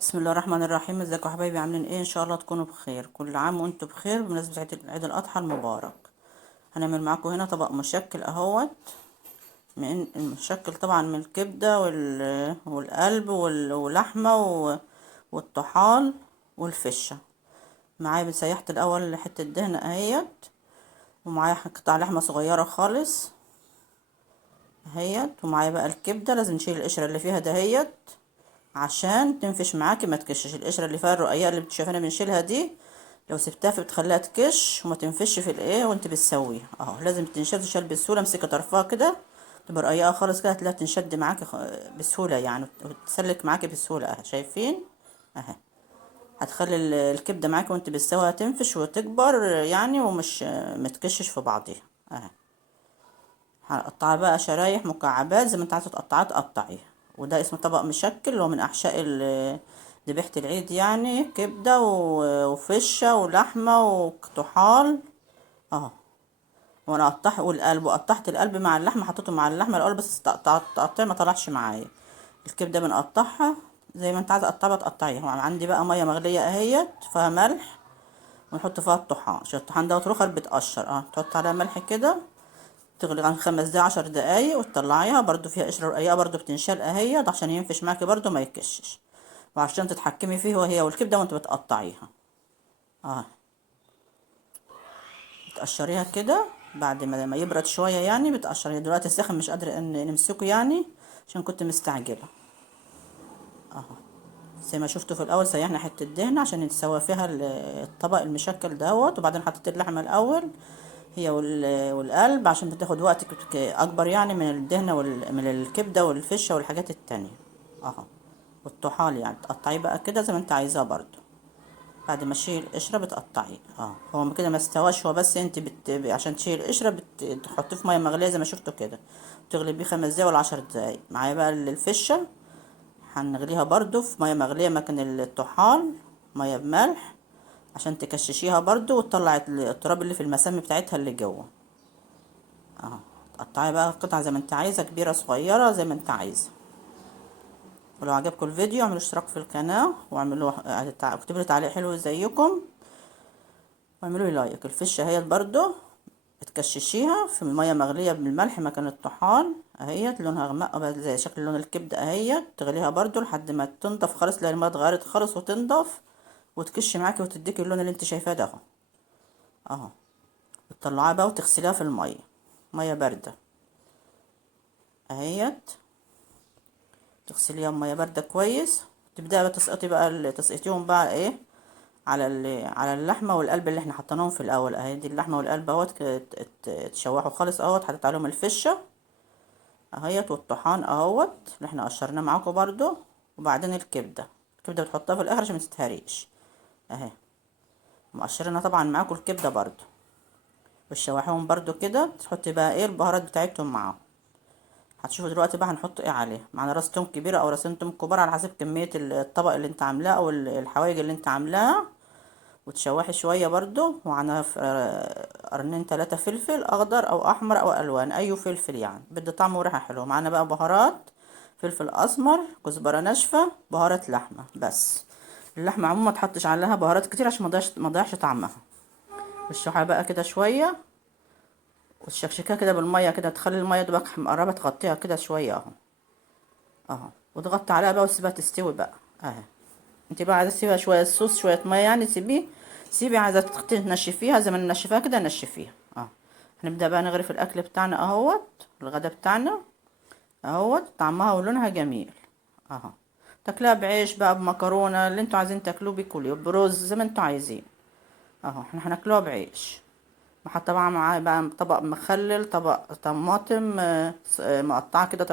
بسم الله الرحمن الرحيم. ازيكم يا حبايبي؟ عاملين ايه؟ ان شاء الله تكونوا بخير. كل عام وانتم بخير بمناسبة عيد الاضحى المبارك. هنعمل معاكم هنا طبق مشكل اهوت، من المشكل طبعا من الكبدة والقلب واللحمة والطحال والفشة. معايا سيحت الاول حتة دهنة اهيت، ومعايا قطع لحمة صغيرة خالص اهيت، ومعايا بقى الكبدة. لازم نشيل القشرة اللي فيها دهيت عشان تنفش معاكي ما تكشش. القشره اللي فيها الرقيقه اللي بتشوفينا بنشيلها دي، لو سبتها فبتخليها تكش وما تنفش في الايه وانت بتسويها. اهو لازم تنشد بسهوله. امسكي طرفها كده تبقى رقيقه خالص كده، هتلاقيها تنشد معاكي بسهوله يعني، وتسلك معاكي بسهوله. اهي شايفين؟ اهي هتخلي الكبده معاكي وانت بتسويها تنفش وتكبر يعني، ومش متكشش في بعضيها. اهي هقطعها بقى شرايح مكعبات زي ما انت عايزه تقطعيها تقطعيها. وده اسمه طبق مشكل، اللي هو من احشاء ذبيحة العيد يعني، كبدة وفشة ولحمة وطحال اهو. وانا والقلب، وقطعت القلب مع اللحمة، حطيته مع اللحمة الاول بس تقطيع ما طلعش معايا. الكبدة بنقطعها زي ما انت عايزه تقطعها تقطعيها. عندي بقى مية مغلية اهيت فيها ملح، ونحط فيها الطحال عشان الطحال دوت رخر بتقشر. تحط عليها ملح كده، تغلي عن 5 دقايق 10 دقايق، وتطلعيها. برضو فيها قشرة رقيقة برضو بتنشال اهي عشان ينفش معاكي برضو ما يكشش، وعشان تتحكمي فيه وهي والكبدة وانت بتقطعيها. اه بتقشريها كده بعد ما يبرد شوية يعني. بتقشريها دلوقتي سخن مش قادرة ان نمسكه يعني عشان كنت مستعجلة. اهو زي ما شفتوا في الاول سيحنا حتة دهنة عشان نسوي فيها الطبق المشكل دوت، وبعدين حطيت اللحمة الاول هي والقلب عشان بتاخد وقت اكبر يعني من الدهنة من الكبدة والفشة والحاجات التانية. اهو والطحال يعني تقطعيه بقى كده زي ما انت عايزاه برضو. بعد ما تشيل القشرة بتقطعيه. هو كده ما استواش هو، بس انت عشان تشيل القشرة بتحطيه في مية مغلية زي ما شفتوا كده، تغلي بيه 5 دقايق ولا 10 دقايق. معايا بقى الفشة هنغليها برضو في مية مغلية مكان الطحال، مية بملح عشان تكششيها برضو وتطلع التراب اللي في المسام بتاعتها اللي جوه. اهو تقطعي بقى قطع زي ما انت عايزة، كبيرة صغيرة زي ما انت عايزة. ولو عجبكم الفيديو اعملوا اشتراك في القناة، واعملوا اكتبوا لي تعليق حلو زيكم، واعملوا لي لايك. الفشة اهي برضو بتكششيها في مية مغلية بالملح مكان الطحال اهيت، لونها غمق بقى زي شكل لون الكبدة اهيت. تغليها برضو لحد ما تنضف خالص، تلاقي المية اتغيرت خالص وتنضف وتكش معاكي وتديكي اللون اللي انت شايفاه ده اهو. بتطلعيها بقى وتغسليها في المية، مية باردة اهيت. تغسليها بمية باردة كويس. تبدأي بقى تسقطي بقى تسقطيهم بقى ايه على اللحمة والقلب اللي احنا حطيناهم في الاول اهي. دي اللحمة والقلب اهوت تشوحوا خالص اهوت. حطيت عليهم الفشة اهيت والطحان اهوت اللي احنا قشرناه معاكم برضو. وبعدين الكبدة بتحطها في الاخر عشان متتهريش اهي. مقشرينها طبعا معاكم الكبدة برضو، وتشوحوهم برضو كده. تحطي بقى ايه البهارات بتاعتهم معاهم. هتشوفوا دلوقتي بقى هنحط ايه عليه. معانا راس توم كبيرة او راسين توم كبار على حسب كمية الطبق اللي انت عاملاه او الحوايج اللي انت عاملاها. وتشوحي شوية برضو. ومعانا قرنين 3 فلفل اخضر او احمر او الوان، اي فلفل يعني بدي طعم وريحة حلوة. معانا بقى بهارات فلفل اسمر، كزبرة ناشفة، بهارات لحمة بس. اللحمة عموما ما تحطش عليها بهارات كتير عشان ما تضيعش طعمها. والشوحة بقى كده شوية، وتشكشكها كده بالمية كده، تخلي المية دوبك مقربة تغطيها كده شوية اهو. وتغطي عليها بقى وتسيبها تستوي بقى اهي. انت بقى عايزه تسيبها شويه صوص شويه ميه يعني، سيبي. عايزه تنشفيها زي ما ننشفها كده نشفيها هنبدا بقى نغرف الاكل بتاعنا اهوت، الغدا بتاعنا اهوت. طعمها ولونها جميل اهو. تاكلها بعيش بقى، بمكرونه، اللي انتوا عايزين تاكلوه بكل برز زي ما انتوا عايزين اهو. احنا هناكلوها بعيش. طبعا معاه بقى طبق مخلل، طبق طماطم مقطعه كده